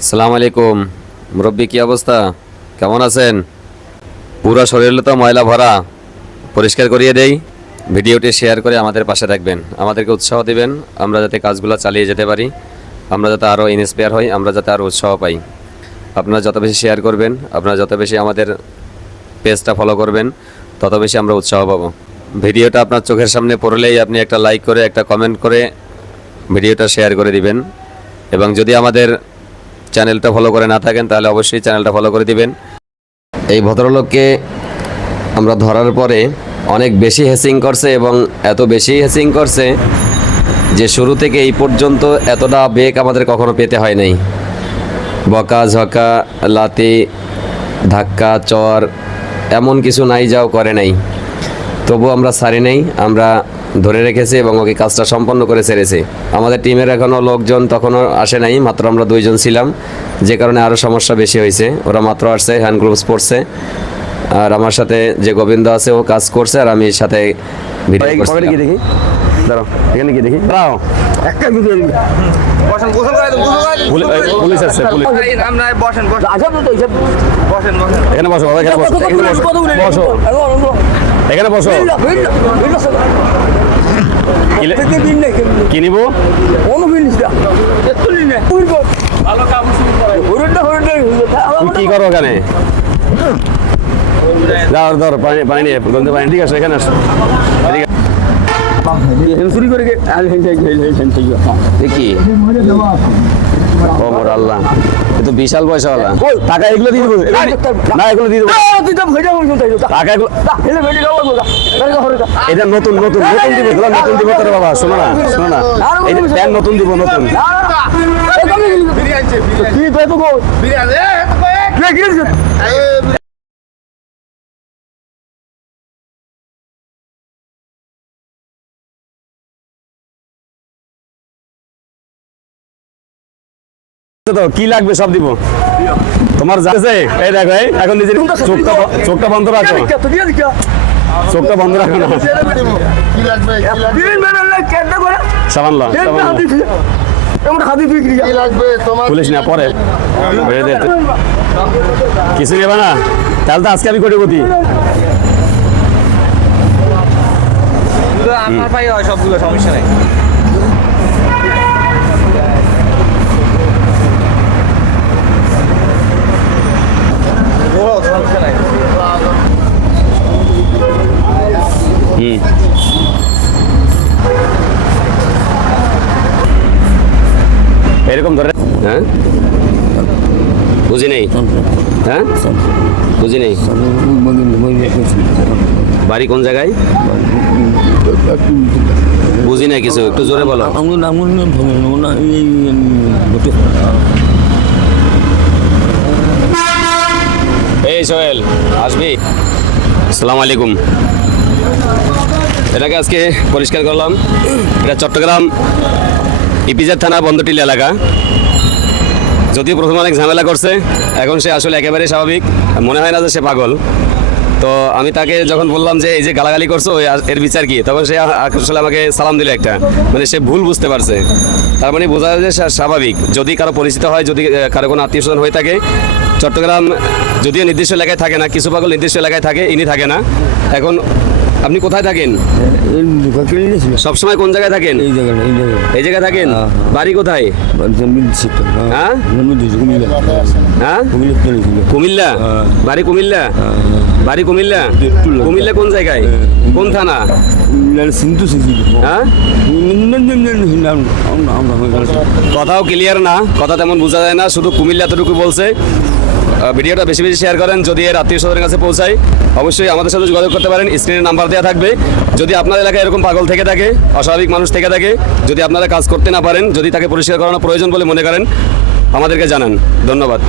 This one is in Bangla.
সালাম আলাইকুম। মুরব্বী, কি অবস্থা? কেমন আছেন? পুরো শরীরে তো ময়লা ভরা। পরিষ্কার করিয়ে দেই। ভিডিওটি শেয়ার করে আমাদের পাশে থাকবেন। আমাদেরকে উৎসাহ দিবেন। আমরা যাতে কাজগুলো চালিয়ে যেতে পারি। আমরা যাতে আরও ইন্সপায়ার হই। আমরা যাতে আরও উৎসাহ পাই। আপনারা যত বেশি শেয়ার করবেন, আপনারা যত বেশি আমাদের পেজটা ফলো করবেন, তত বেশি আমরা উৎসাহ পাবো। ভিডিওটা আপনার চোখের সামনে পড়লেই আপনি একটা লাইক করে, একটা কমেন্ট করে ভিডিওটা শেয়ার করে দিবেন। এবং যদি আমাদের চ্যানেলটা ফলো করে না থাকেন, তাহলে অবশ্যই চ্যানেলটা ফলো করে দিবেন। এই ভদ্রলোককে আমরা ধরার পরে অনেক বেশি হেসিং করছে এবং এত বেশি হেসিং করছে যে শুরু থেকে এই পর্যন্ত এতটা বেগ আমাদের কখনো পেতে হয় নাই। বকা, ঝকা লাতি ধাক্কা, চর, এমন কিছু নাই, যাও করে নাই। তবু আমরা সারি নাই, আমরা ধরে রেখেছে এবং ওকে কাজটা সম্পন্ন করে ছেড়েছি। আমাদের টিমের এখনও লোকজন তখনও আসে নাই মাত্র আমরা দুইজন ছিলাম। যে কারণে আরও সমস্যা বেশি হয়েছে। ওরা মাত্র আসছে হ্যান্ড গ্লোভস পরছে। আর আমার সাথে যে গোবিন্দ আছে ও কাজ করছে আর আমি সাথে ভিডিও করছি। দেখি। দাঁড়াও এখানে কি দেখি। দাঁড়াও। একটা ভিডিও বসেন গোসল করে দেন গোসল করে দেন। পুলি- এই, পুলিশ আসছে পুলিশ। আমরা বসেন বসেন। আচ্ছা তো বসেন বসেন। এখানে বসো বাবা এখানে বসো। এখানে বসো। বসো। এখানে বসো। কি লে- কি নিবো তুমি কি করো ওখানে ধরো পানি পানি নিয়ে পানি। ঠিক আছে এখানে আসো। চুরি করে আল্লাহ এ তো বিশাল পয়সাওয়ালা টাকা এগুলো দিয়ে দেবো না এগুলো দিয়ে দেবো টাকা এগুলো এটা নতুন নতুন নতুন দিব নতুন দিব তোর বাবা শোনো না শোনো না এই প্যান নতুন দিব নতুন তো কি লাগবে সব দিব? তোমার যাচ্ছে এই দেখো এখন নিজের চোখটা চোখটা বন্ধ রাখো। চোখটা বন্ধ রাখো না। পুলিশ না পরে। কিছু নেবে না। তাহলে তো আজকে আমি কোটিপতি। আপনার পাই হয় সবগুলো সমস্যা নেই ও, সমস্যা নাই হুম এরকম ধরে হ্যাঁ? বুঝি নেই? হ্যাঁ? বুঝি নেই? বাড়ি কোন জায়গায়? বুঝি নাই কিছু, একটু জোরে বলো। এই সোহেল, আসবি? আসসালামু আলাইকুম। এটাকে আজকে পরিষ্কার করলাম। এটা চট্টগ্রাম ইপিজেড থানা বন্দটিল এলাকা। যদিও প্রথমে অনেক ঝামেলা করছে, এখন সে আসলে একেবারে স্বাভাবিক। মনে হয় না যে সে পাগল। তো আমি তাকে যখন বললাম যে এই যে গালাগালি করছ এর বিচার কি? তখন সে আসলে আমাকে সালাম দিল একটা। মানে সে ভুল বুঝতে পারছে। তার মানে বোঝা যায় যে স্বাভাবিক। যদি কারও পরিচিত হয়, যদি কারও কোনো আত্মীয় স্বজন হয়ে থাকে, চট্টগ্রাম যদিও নির্দিষ্ট এলাকায় থাকে না, কিছু পাগল নির্দিষ্ট এলাকায় থাকে, ইনি থাকে না। এখন আপনি কোথায় থাকেন? সবসময় কোন জায়গায় থাকেন? এই জায়গাটা এই জায়গায়। থাকেন? হ্যাঁ, বাড়ি কোথায়? হ্যাঁ। হ্যাঁ? কুমিল্লা। হ্যাঁ। বাড়ি কুমিল্লা? বাড়ি কুমিল্লা? কুমিল্লা কোন জায়গায়? কোন থানা? হ্যাঁ? কথাও ক্লিয়ার না কথা তেমন বোঝা যায় না শুধু কুমিল্লা এতটুকু বলছে। ভিডিওটা বেশি বেশি শেয়ার করেন, যদি এর আত্মীয় স্বজনের কাছে পৌঁছায়, অবশ্যই আমাদের সাথে যোগাযোগ করতে পারেন। স্ক্রিনে নাম্বার দেওয়া থাকবে। যদি আপনার এলাকায় এরকম পাগল থেকে থাকে, অস্বাভাবিক মানুষ থেকে থাকে, যদি আপনারা কাজ করতে না পারেন, যদি তাকে পরিষ্কার করানো প্রয়োজন বলে মনে করেন, আমাদেরকে জানান। ধন্যবাদ।